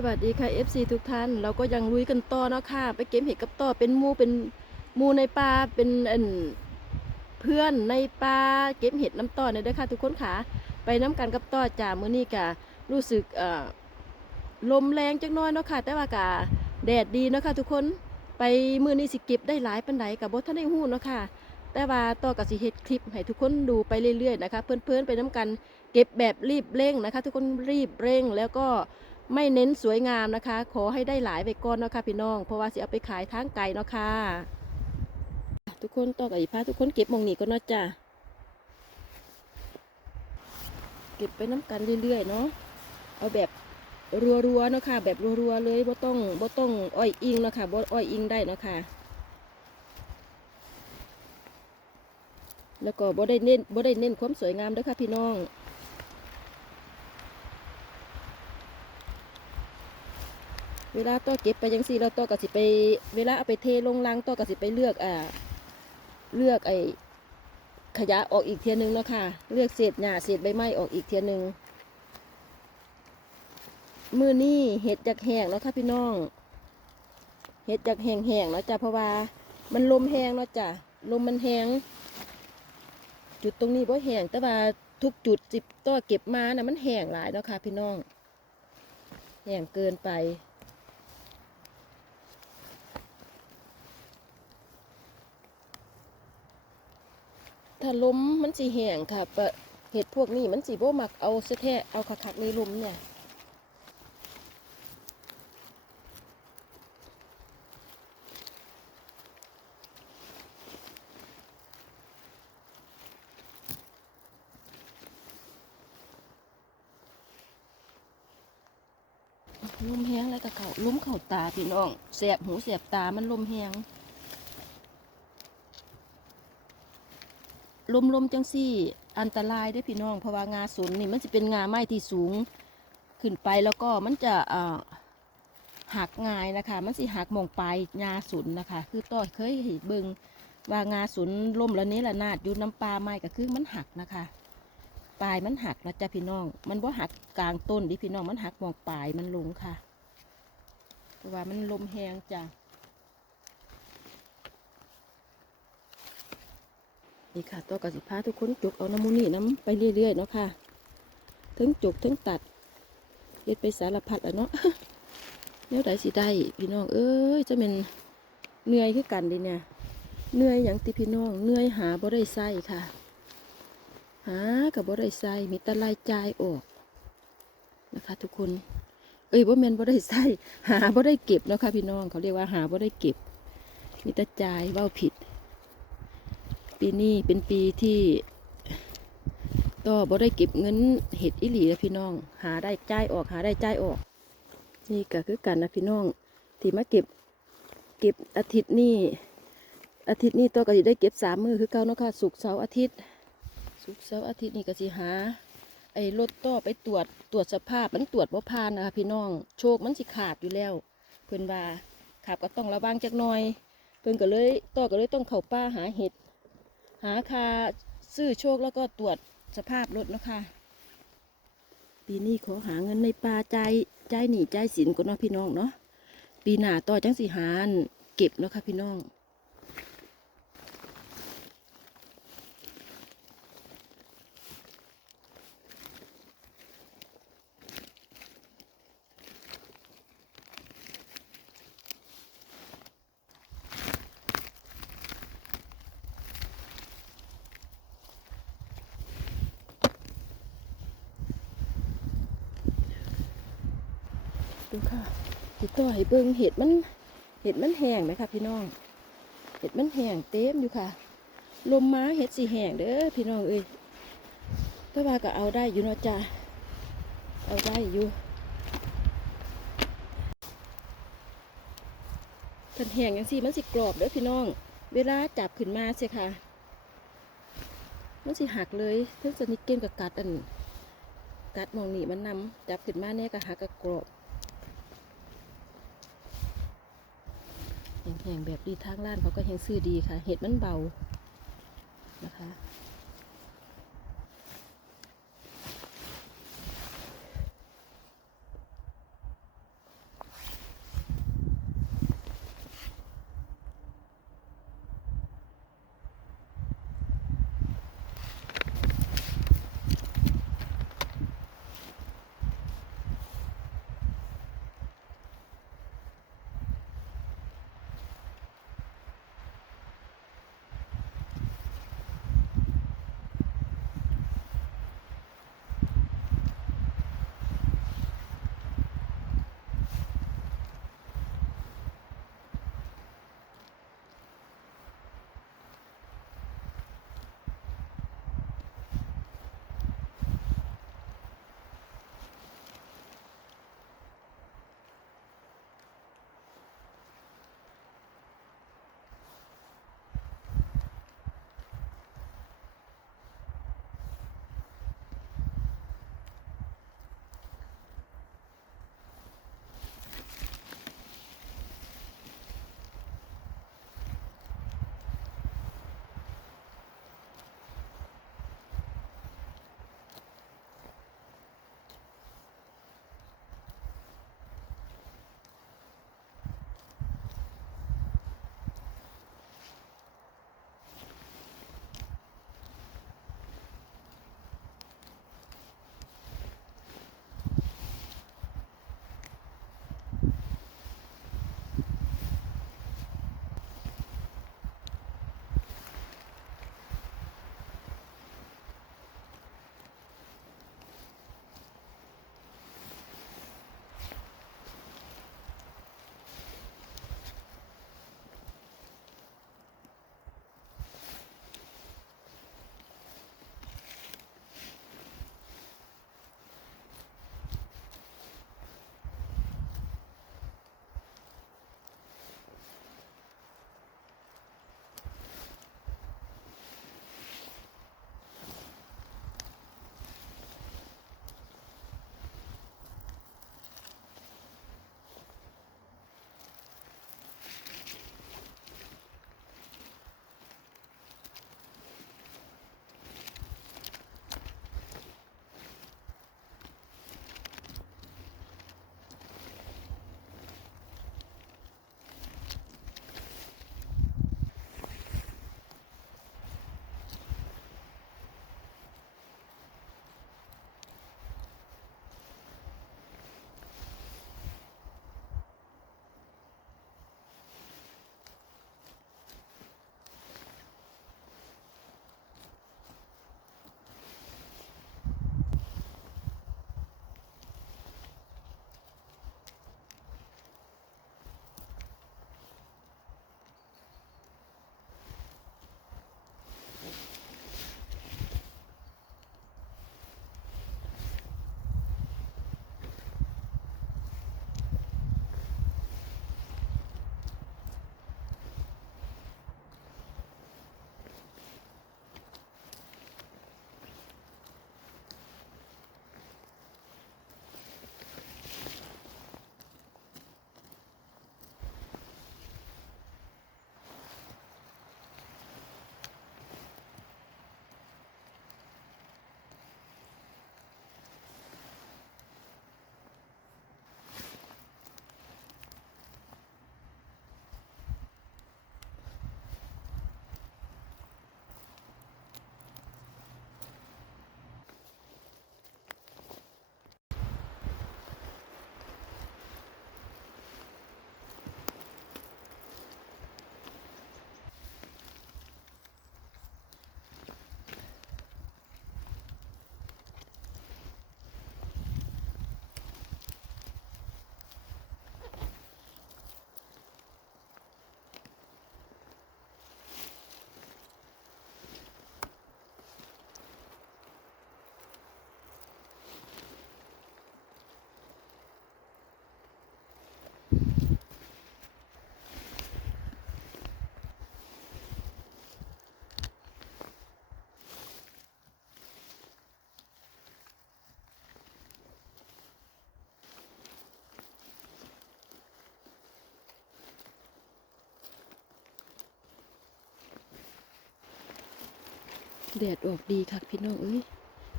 สวัสดีค่ะ FC ทุกท่าน เราก็ยังลุยกันต่อเนาะค่ะ ไปเก็บเห็ดกับต่อเป็นมูเป็นมูในป่าเป็นอันเพื่อนในป่าเก็บเห็ดน้ำต่อเนี่ยด้วยค่ะ ทุกคนค่ะ ไปน้ำกันกับต่อจ่ามื้อนี้กะรู้สึกลมแรงจังน้อยเนาะค่ะ แต่ว่ากะแดดดีเนาะค่ะ ทุกคนไปมื้อนี้สิเก็บได้หลายปานใดกับบ่ทันได้ฮู้เนาะค่ะแต่ว่าต่อกับสิเฮ็ดคลิปให้ทุกคนดูไปเรื่อยๆนะคะ เพื่อนๆไปน้ำกันเก็บแบบรีบเร่งนะคะ ทุกคนรีบเร่งแล้วก็ ไม่เน้นสวยงามนะคะ ขอให้ได้หลายไปก่อนเนาะค่ะพี่น้อง เพราะว่าสิเอาไปขายทางไกลเนาะค่ะ ทุกคนต่อกับอีพาทุกคนเก็บมองนี้ก็เนาะจ้ะ เก็บไปน้ำกันเรื่อยๆเนาะ เอาแบบรัวๆเนาะค่ะ แบบรัวๆเลยบ่ต้องบ่ต้องอ้อยอิงเนาะค่ะบ่อ้อยอิงได้เนาะค่ะ แล้วก็บ่ได้เน้นบ่ได้เน้นความสวยงามด้อค่ะพี่น้อง เวลาต่อเก็บไปยังสี่เราต่อก็สิไป เวลาเอาไปเทลงลังต่อก็สิไปเลือกอ่าเลือกไอ้ขยะออกอีกเทียหนึงเนาะค่ะ เลือกเศษหญ้าเศษใบไม้ออกอีกเทียหนึงมือนี่เห็ดจากแห้งเนาะค่ะพี่น้องเห็ดจากแห้งๆเนาะจ้ะเพราะว่ามันลมแห้งเนาะจ้ะลมมันแห้งจุดตรงนี้บ่แห้งแต่ว่าทุกจุดจิบต่อเก็บมานะมันแห้งหลายเนาะค่ะพี่น้องแห้งเกินไป ถ้าลมมันสีแห้งค่ะปะเห็ดพวกนี้มันสีโบมักเอาเสแท้เอาคักๆในลมเนี่ยลมแห้งแล้วก็เขาล้มเข่าตาพี่น้องแสบหูแสบตามันลมแห้ง ลมลมๆจังสี่ อันตรายด้วยพี่น้องเพราะว่างาสนนี่มันจะเป็นงาไม้ที่สูงขึ้นไปแล้วก็มันจะหักง่ายนะคะ มันสิหักมองปลายงาสนนะคะ คือต้อยเคยเห็นเบิงว่างาสนล่มแล้วนี้ละนาดอยู่น้ำปลาไม้ก็คือมันหักนะคะปลายมันหักนะจ๊ะพี่น้อง มันว่าหักกลางต้นดิพี่น้องมันหักมองปลายมันลงค่ะเพราะว่ามันลมแหงจ้ะ นี่ค่ะตัวกสิพาทุกคนจุกเอาน้ำมูนี่น้ำไปเรื่อยๆเนาะค่ะทั้งจุกทั้งตัดเฮ็ดไปสารพัดอะเนาะแนวใดสิได้พี่น้องเอ้ยจะเป็นเหนื่อยคือกันดิเนี่ยเหนื่อยอย่างติพี่น้องเหนื่อยหาบ่ได้ใส่ค่ะ หากับบ่ได้ใส่มีแต่รายจายออกนะคะ ทุกคน เอ้ยบ่แมนบ่ได้ใส่หาบ่ได้เก็บเนาะค่ะพี่น้องเขาเรียกว่าหาบ่ได้เก็บมีแต่จายเว้าผิด ปีนี้เป็นปีที่ต่อบ่ได้เก็บเงินเห็ดอิหลีนะพี่น้อง หาได้จ่ายออกหาได้จ่ายออก นี่ก็คือกันนะพี่น้อง ที่มาเก็บเก็บอาทิตย์นี้อาทิตย์นี้ต่อก็สิได้เก็บสามมือคือเก่าเนาะค่ะศุกเสาร์อาทิตย์ศุกเสาร์อาทิตย์นี่ก็สิหา ไอ้รถต่อไปตรวจตรวจสภาพมันตรวจบ่ผ่านนะคะพี่น้อง โชคมันสิขาดอยู่แล้ว เพิ่นว่าขับก็ต้องระวังจักหน่อย เพิ่นก็เลยต่อก็เลยต้องเข้าป่าหาเห็ด หาคาซื้อโชคแล้วก็ตรวจสภาพรถนะคะ ปีนี้ขอหาเงินในปลาใจใจหนีใจสินก็เนาะพี่น้องเนาะปีหน้าต่อจังสีหานเก็บเนาะค่ะพี่น้องดูค่ะ ต่อให้เบิ่งเห็ดมันเห็ดมันแห้งไหมคะพี่น้อง เห็ดมันแห้งเต็มอยู่ค่ะ ลมมาเห็ดสีแห้งเด้อพี่น้องเอ้ยแต่ว่าก็เอาได้อยู่เนาะจ้าเอาได้อยู่ทันแห้งอย่างสิมันสิกรอบเด้อพี่น้อง เวลาจับขึ้นมาเสียค่ะ มันสิหักเลยเพิ่งสนิทเกมกับกัดอันกัดมองหนีมันนำจับขึ้นมาเนี่ยก็หักกับกรอบ แห้งๆแบบดีทางร้านเขาก็แห้งซื้อดีค่ะ เห็ดมันเบานะคะ แดดออกดีค่ะพี่น้องเอ้ย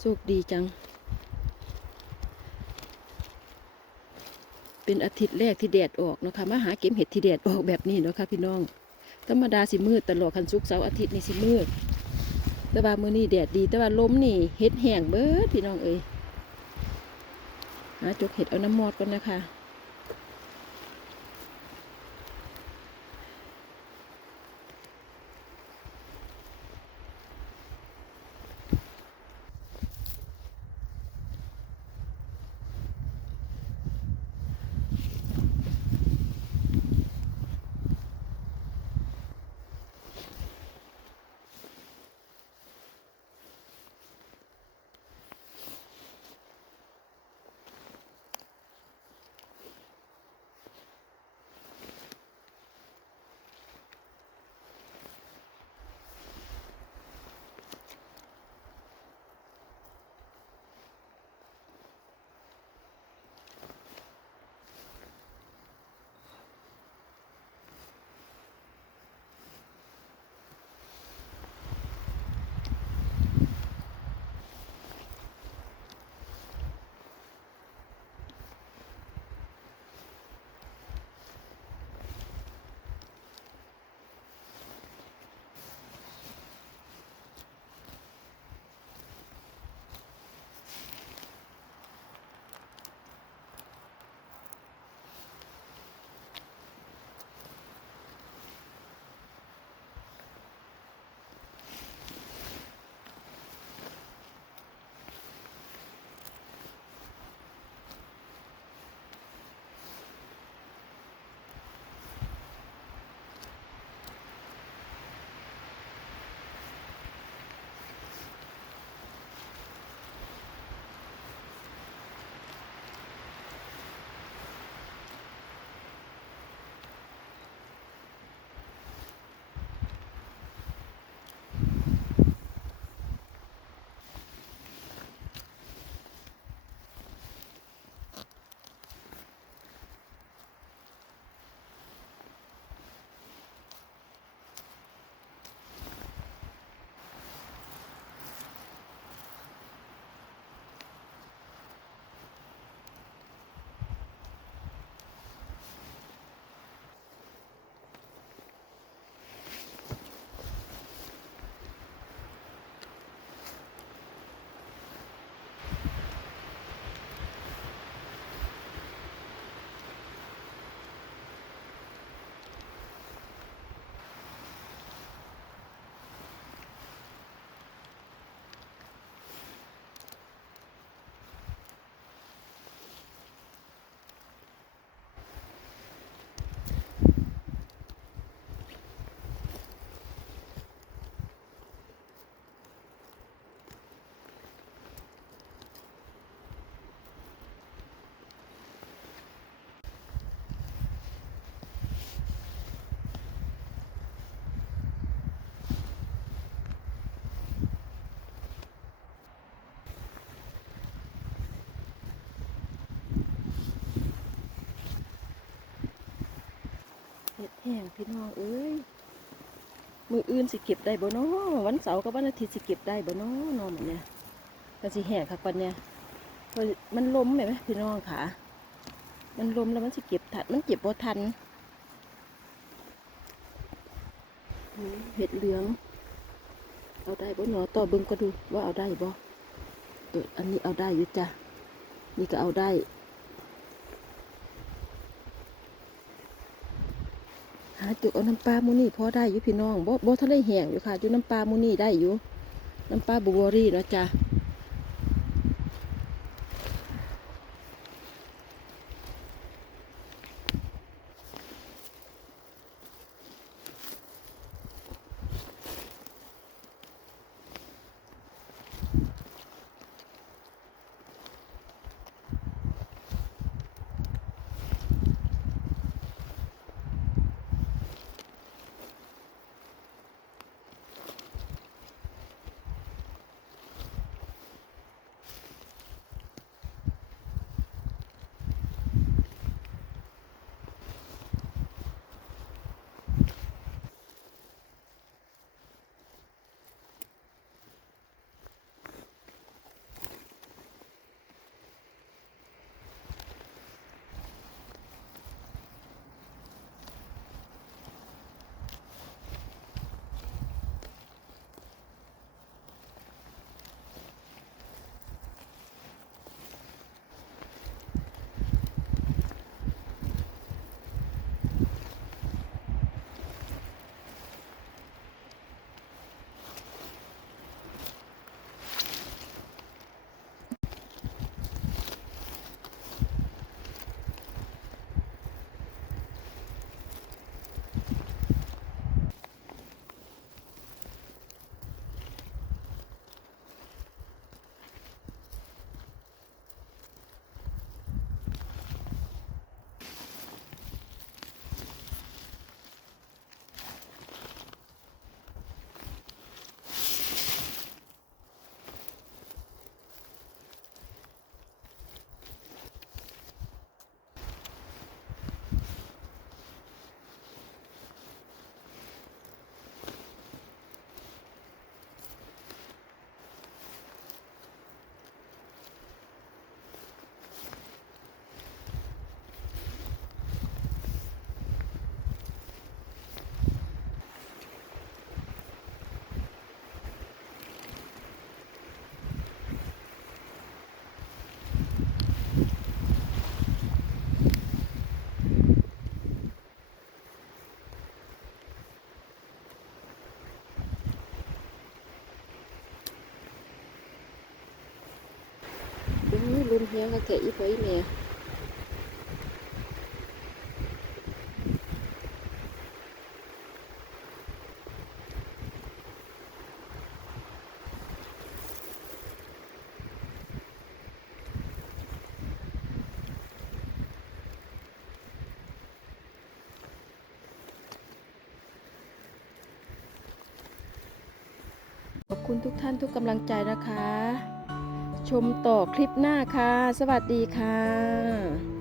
โชคดีจัง เป็นอาทิตย์แรกที่แดดออกเนาะคะมาหาเก็บเห็ดที่แดดออกแบบนี้เนาะค่ะพี่น้อง ธรรมดาสิมืดตลอดคันสุกเสาร์อาทิตย์นี่สิมืด แต่ว่ามื้อนี้แดดดี แต่ว่าลมนี่เห็ดแห้งเบิดพี่น้องเอ้ยหาจกเห็ดเอาน้ำมอดก่อนนะคะ ห้งพี่น้องเอ้ยมืออื่นสิเก็บได้บ่เนาะวันเสาร์กับวันอาทิตย์สิเก็บได้บ่เนาะนอนแบบเนี้ยก็สิแห้งค่ะปันเนี่ยมันล้มไหมไหมพี่น้องค่ะมันล้มแล้วมันสิเก็บทันมันเก็บบ่ทันเห็ดเหลือง เอาได้บ่เนาะต่อเบิ่งก็ดูว่าเอาได้บ่เอออันนี้เอาได้อยู่จ้ะนี่ก็เอาได้ หา จุเอาน้ำปลามูนี่พอได้อยู่พี่น้องบ่บ่ทะเลแห้งอยู่ค่ะจูน้ำปลามูนี่ได้อยู่ น้ำปลาบูเบอรี่เนาะจ้ะ ลี้ยงกระเทะอีพออีเมียขอบคุณทุกท่านทุกกำลังใจนะคะ ชมต่อคลิปหน้าค่ะ สวัสดีค่ะ